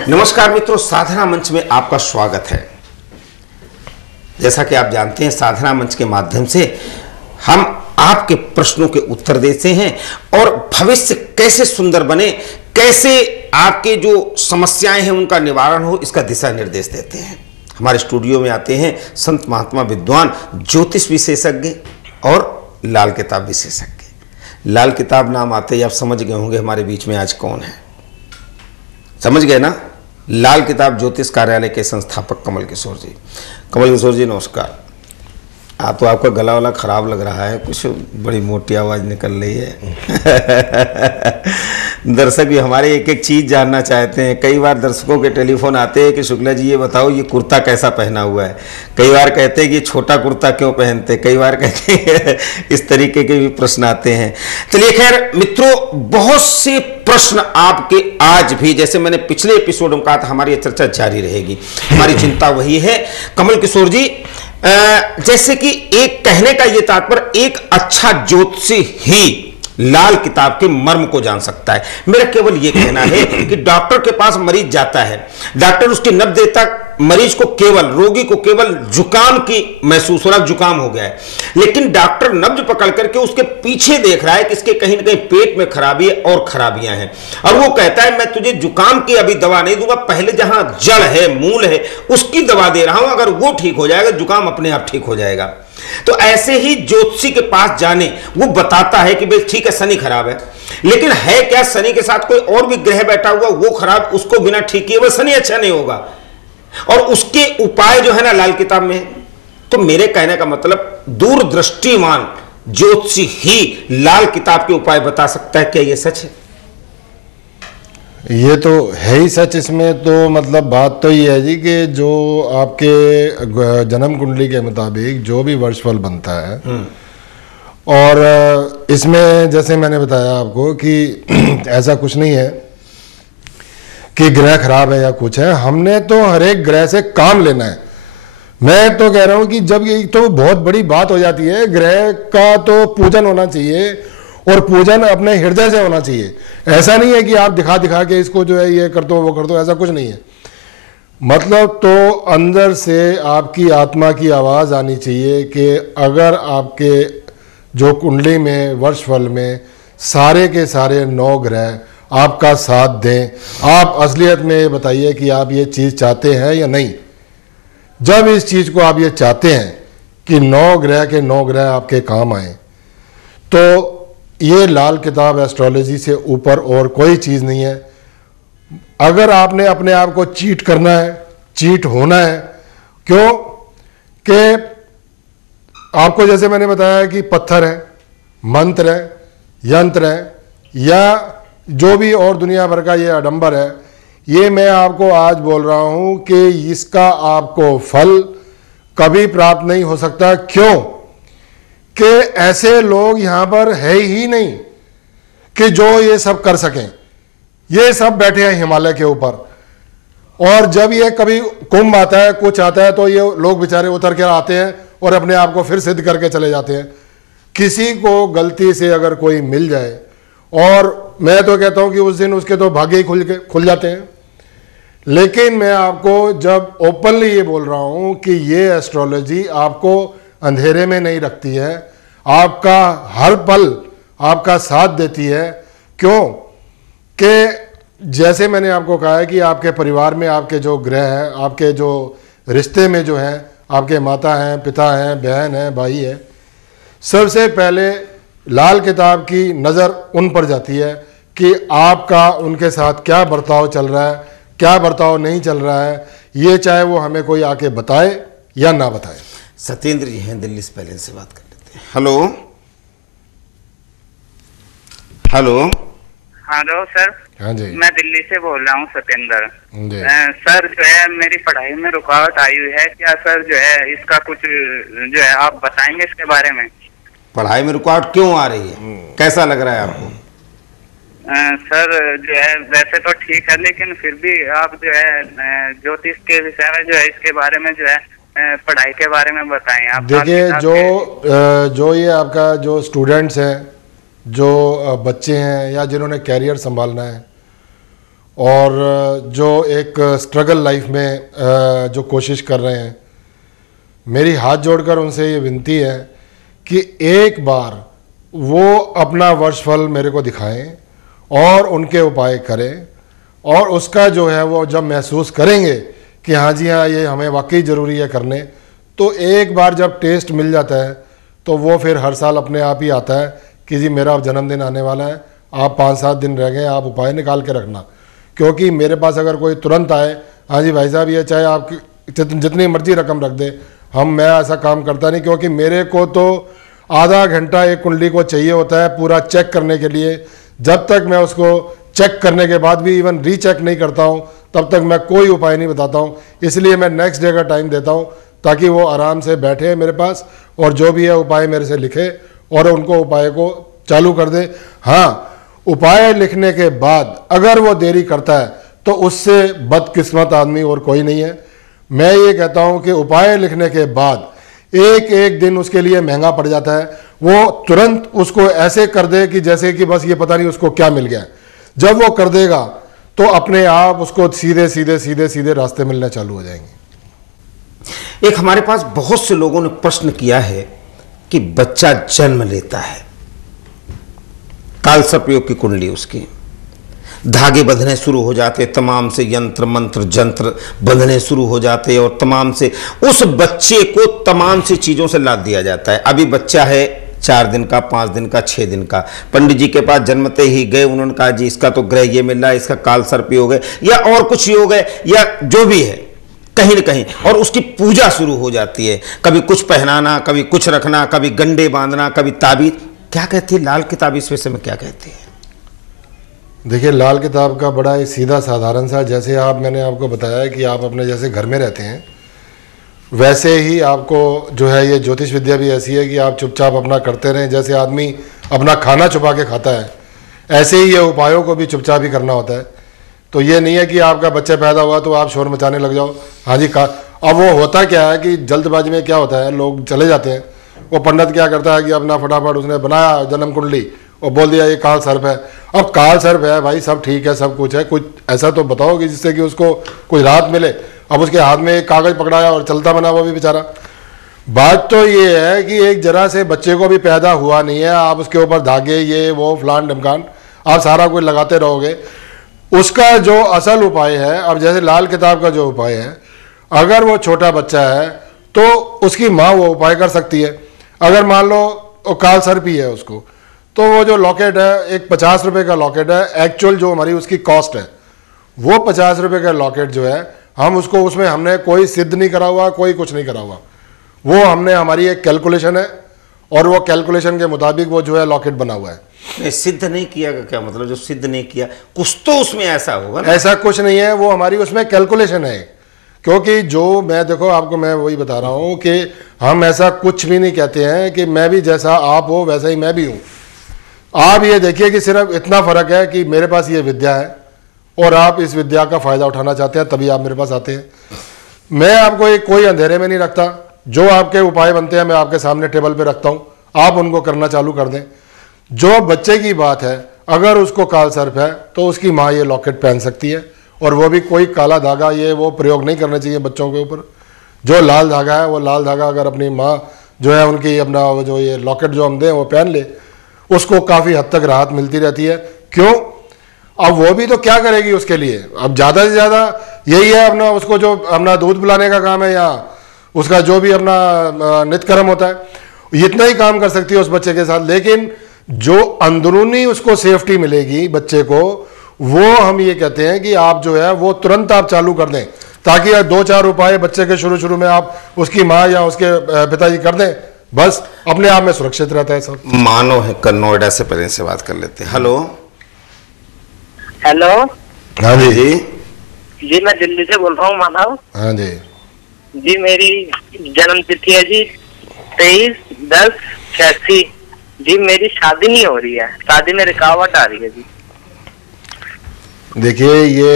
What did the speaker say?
नमस्कार मित्रों, साधना मंच में आपका स्वागत है। जैसा कि आप जानते हैं, साधना मंच के माध्यम से हम आपके प्रश्नों के उत्तर देते हैं और भविष्य कैसे सुंदर बने, कैसे आपके जो समस्याएं हैं उनका निवारण हो, इसका दिशा निर्देश देते हैं। हमारे स्टूडियो में आते हैं संत महात्मा विद्वान, ज्योतिष विशेषज्ञ और लाल किताब विशेषज्ञ। लाल किताब नाम आते ही आप समझ गए होंगे हमारे बीच में आज कौन है। समझ गए ना? लाल किताब ज्योतिष कार्यालय के संस्थापक कमल किशोर जी। कमल किशोर जी नमस्कार। तो आपका गला वाला खराब लग रहा है, कुछ बड़ी मोटी आवाज़ निकल रही है। दर्शक भी हमारे एक एक चीज़ जानना चाहते हैं। कई बार दर्शकों के टेलीफोन आते हैं कि शुक्ला जी ये बताओ ये कुर्ता कैसा पहना हुआ है। कई बार कहते हैं कि छोटा कुर्ता क्यों पहनते, कई बार कहते हैं इस तरीके के भी प्रश्न आते हैं। चलिए खैर मित्रों, बहुत से प्रश्न आपके आज भी, जैसे मैंने पिछले एपिसोड में कहा था, हमारी चर्चा जारी रहेगी। हमारी चिंता वही है कमल किशोर जी, जैसे कि एक कहने का ये तात्पर्य, एक अच्छा ज्योतिषी ही लाल किताब के मर्म को जान सकता है। मेरा केवल ये कहना है कि डॉक्टर के पास मरीज जाता है, डॉक्टर उसकी नब्ज देता, मरीज को केवल, रोगी को केवल जुकाम की महसूस हो रहा, जुकाम हो गया है, लेकिन डॉक्टर नब्ज पकड़ करके उसके पीछे देख रहा है कि इसके कहीं ना कहीं पेट में खराबी है और खराबियां हैं, और वो कहता है मैं तुझे जुकाम की अभी दवा नहीं दूंगा, पहले जहां जड़ है, मूल है, उसकी दवा दे रहा हूं, अगर वो ठीक हो जाएगा जुकाम अपने आप ठीक हो जाएगा। तो ऐसे ही ज्योतिषी के पास जाने, वो बताता है कि भाई ठीक है शनि खराब है, लेकिन है क्या, शनि के साथ कोई और भी ग्रह बैठा हुआ, वो खराब, उसको बिना ठीक किए वो शनि अच्छा नहीं होगा, और उसके उपाय जो है ना लाल किताब में। तो मेरे कहने का मतलब, दूरदृष्टिमान ज्योतिषी ही लाल किताब के उपाय बता सकता है। क्या ये सच है? ये तो है ही सच। इसमें तो मतलब बात तो ये है जी कि जो आपके जन्म कुंडली के मुताबिक जो भी वर्षफल बनता है, और इसमें जैसे मैंने बताया आपको कि ऐसा कुछ नहीं है कि ग्रह खराब है या कुछ है। हमने तो हर एक ग्रह से काम लेना है। मैं तो कह रहा हूं कि जब ये तो बहुत बड़ी बात हो जाती है, ग्रह का तो पूजन होना चाहिए, और पूजन अपने हृदय से होना चाहिए। ऐसा नहीं है कि आप दिखा दिखा के इसको जो है ये कर दो वो कर दो, ऐसा कुछ नहीं है। मतलब तो अंदर से आपकी आत्मा की आवाज़ आनी चाहिए कि अगर आपके जो कुंडली में वर्षफल में सारे के सारे 9 ग्रह आपका साथ दें, आप असलियत में ये बताइए कि आप ये चीज़ चाहते हैं या नहीं। जब इस चीज़ को आप ये चाहते हैं कि 9 ग्रह के 9 ग्रह आपके काम आए, तो ये लाल किताब एस्ट्रोलॉजी से ऊपर और कोई चीज़ नहीं है। अगर आपने अपने आप को चीट करना है, चीट होना है, क्यों कि आपको जैसे मैंने बताया कि पत्थर है, मंत्र है, यंत्र है, या जो भी और दुनिया भर का ये आडंबर है, ये मैं आपको आज बोल रहा हूं कि इसका आपको फल कभी प्राप्त नहीं हो सकता। क्यों कि ऐसे लोग यहां पर है ही नहीं कि जो ये सब कर सकें। ये सब बैठे हैं हिमालय के ऊपर, और जब ये कभी कुंभ आता है, कुछ आता है, तो ये लोग बेचारे उतर कर आते हैं और अपने आप को फिर सिद्ध करके चले जाते हैं। किसी को गलती से अगर कोई मिल जाए, और मैं तो कहता हूं कि उस दिन उसके तो भाग्य ही खुल जाते हैं। लेकिन मैं आपको जब ओपनली ये बोल रहा हूं कि ये एस्ट्रोलॉजी आपको अंधेरे में नहीं रखती है, आपका हर पल आपका साथ देती है। क्यों कि जैसे मैंने आपको कहा है कि आपके परिवार में आपके जो ग्रह हैं, आपके जो रिश्ते में जो हैं, आपके माता हैं, पिता हैं, बहन हैं, भाई है, सबसे पहले लाल किताब की नज़र उन पर जाती है कि आपका उनके साथ क्या बर्ताव चल रहा है, क्या बर्ताव नहीं चल रहा है। ये चाहे वो हमें कोई आके बताए या ना बताए। सत्येंद्र जी हैं दिल्ली से, पहले से बात कर लेते हैं। Hello hello. Hello sir. हाँ जी, मैं दिल्ली से बोल रहा हूँ सत्येंद्र। सर जो है मेरी पढ़ाई में रुकावट आई हुई है, क्या सर जो है इसका कुछ जो है आप बताएंगे इसके बारे में? पढ़ाई में रुकावट क्यों आ रही है, कैसा लग रहा है आपको? सर जो है वैसे तो ठीक है, लेकिन फिर भी आप जो है ज्योतिष के विषय में जो है इसके बारे में जो है पढ़ाई के बारे में बताएं आप। देखिए जो ये आपका जो स्टूडेंट्स हैं, जो बच्चे हैं, या जिन्होंने कैरियर संभालना है, और जो एक स्ट्रगल लाइफ में जो कोशिश कर रहे हैं, मेरी हाथ जोड़कर उनसे ये विनती है कि एक बार वो अपना वर्षफल मेरे को दिखाएं और उनके उपाय करें, और उसका जो है वो जब महसूस करेंगे कि हाँ जी हाँ ये हमें वाकई ज़रूरी है करने, तो एक बार जब टेस्ट मिल जाता है तो वो फिर हर साल अपने आप ही आता है कि जी मेरा जन्मदिन आने वाला है, आप 5-7 दिन रह गए, आप उपाय निकाल के रखना। क्योंकि मेरे पास अगर कोई तुरंत आए, हाँ जी भाई साहब ये चाहे आप जितनी मर्जी रकम रख दे, मैं ऐसा काम करता नहीं, क्योंकि मेरे को तो आधा घंटा एक कुंडली को चाहिए होता है पूरा चेक करने के लिए। जब तक मैं उसको चेक करने के बाद भी इवन रीचेक नहीं करता हूँ, तब तक मैं कोई उपाय नहीं बताता हूँ। इसलिए मैं नेक्स्ट डे का टाइम देता हूँ ताकि वो आराम से बैठे मेरे पास और जो भी है उपाय मेरे से लिखे और उनको उपाय को चालू कर दे। हाँ, उपाय लिखने के बाद अगर वो देरी करता है तो उससे बदकिस्मत आदमी और कोई नहीं है। मैं ये कहता हूँ कि उपाय लिखने के बाद एक एक दिन उसके लिए महंगा पड़ जाता है। वो तुरंत उसको ऐसे कर दे कि जैसे कि बस ये पता नहीं उसको क्या मिल गया। जब वो कर देगा तो अपने आप उसको सीधे सीधे सीधे सीधे रास्ते मिलने चालू हो जाएंगे। एक हमारे पास बहुत से लोगों ने प्रश्न किया है कि बच्चा जन्म लेता है, कालसर्पयोग की कुंडली, उसकी धागे बंधने शुरू हो जाते, तमाम से यंत्र मंत्र जंत्र बंधने शुरू हो जाते और तमाम से उस बच्चे को तमाम से चीजों से लाद दिया जाता है। अभी बच्चा है 4 दिन का, 5 दिन का, 6 दिन का, पंडित जी के पास जन्मते ही गए, उन्होंने कहा जी इसका तो ग्रह ये मिल रहा है, इसका कालसर्पयोग है या और कुछ योग है या जो भी है कहीं न कहीं, और उसकी पूजा शुरू हो जाती है। कभी कुछ पहनाना, कभी कुछ रखना, कभी गंडे बांधना, कभी ताबीज। क्या कहती है लाल किताब इस विषय में, क्या कहती है? देखिए, लाल किताब का बड़ा ही सीधा साधारण सा, जैसे मैंने आपको बताया कि आप अपने जैसे घर में रहते हैं, वैसे ही आपको जो है ये ज्योतिष विद्या भी ऐसी है कि आप चुपचाप अपना करते रहें। जैसे आदमी अपना खाना छुपा के खाता है, ऐसे ही ये उपायों को भी चुपचाप ही करना होता है। तो ये नहीं है कि आपका बच्चा पैदा हुआ तो आप शोर मचाने लग जाओ, हाँ जी अब वो होता क्या है कि जल्दबाजी में क्या होता है, लोग चले जाते हैं। वो पंडित क्या करता है कि अपना फटाफट उसने बनाया जन्म कुंडली और बोल दिया ये काल सर्प है। अब काल सर्प है भाई, सब ठीक है, सब कुछ है, कुछ ऐसा तो बताओ कि जिससे कि उसको कोई राहत मिले। अब उसके हाथ में एक कागज पकड़ाया और चलता बना वो भी बेचारा। बात तो ये है कि एक जरा से बच्चे को भी पैदा हुआ नहीं है, आप उसके ऊपर धागे ये वो फलान ढमकान आप सारा कुछ लगाते रहोगे। उसका जो असल उपाय है, अब जैसे लाल किताब का जो उपाय है, अगर वो छोटा बच्चा है तो उसकी माँ वो उपाय कर सकती है। अगर मान लो काल सर्प ही है उसको, तो वो जो लॉकेट है, एक 50 रुपये का लॉकेट है, एक्चुअल जो हमारी उसकी कॉस्ट है वो 50 रुपये का लॉकेट जो है, हम उसको उसमें हमने कोई सिद्ध नहीं करा हुआ, कोई कुछ नहीं करा हुआ। वो हमने हमारी एक कैलकुलेशन है और वो कैलकुलेशन के मुताबिक वो जो है लॉकेट बना हुआ है। सिद्ध नहीं किया का क्या मतलब? जो सिद्ध नहीं किया कुछ तो उसमें ऐसा होगा ना? ऐसा कुछ नहीं है, वो हमारी उसमें कैलकुलेशन है। क्योंकि जो मैं देखो आपको मैं वही बता रहा हूँ कि हम ऐसा कुछ भी नहीं कहते हैं कि मैं भी जैसा आप हो वैसा ही मैं भी हूँ। आप ये देखिए कि सिर्फ इतना फर्क है कि मेरे पास ये विद्या है और आप इस विद्या का फायदा उठाना चाहते हैं, तभी आप मेरे पास आते हैं। मैं आपको एक कोई अंधेरे में नहीं रखता। जो आपके उपाय बनते हैं मैं आपके सामने टेबल पे रखता हूँ, आप उनको करना चालू कर दें। जो बच्चे की बात है, अगर उसको काल सर्प है तो उसकी माँ ये लॉकेट पहन सकती है, और वो भी कोई काला धागा ये वो प्रयोग नहीं करना चाहिए बच्चों के ऊपर। जो लाल धागा है, वो लाल धागा अगर अपनी माँ जो है उनकी अपना जो ये लॉकेट जो हम दें वो पहन ले, उसको काफ़ी हद तक राहत मिलती रहती है। क्यों? अब वो भी तो क्या करेगी उसके लिए? अब ज़्यादा से ज़्यादा यही है अपना, उसको जो अपना दूध पिलाने का काम है या उसका जो भी अपना नित्य कर्म होता है, इतना ही काम कर सकती है उस बच्चे के साथ। लेकिन जो अंदरूनी उसको सेफ्टी मिलेगी बच्चे को, वो हम ये कहते हैं कि आप जो है वो तुरंत आप चालू कर दें, ताकि 2-4 उपाय बच्चे के शुरू में आप उसकी माँ या उसके पिताजी कर दें, बस अपने आप में सुरक्षित रहता है सब। मानो है नोएडा से पहले से बात कर लेते हैं। Hello hello. हाँ जी जी मैं दिल्ली से बोल रहा हूँ माधव। हाँ जी जी मेरी जन्म तिथि है जी 23/10/86। जी मेरी शादी नहीं हो रही है, शादी में रुकावट आ रही है जी। देखिए ये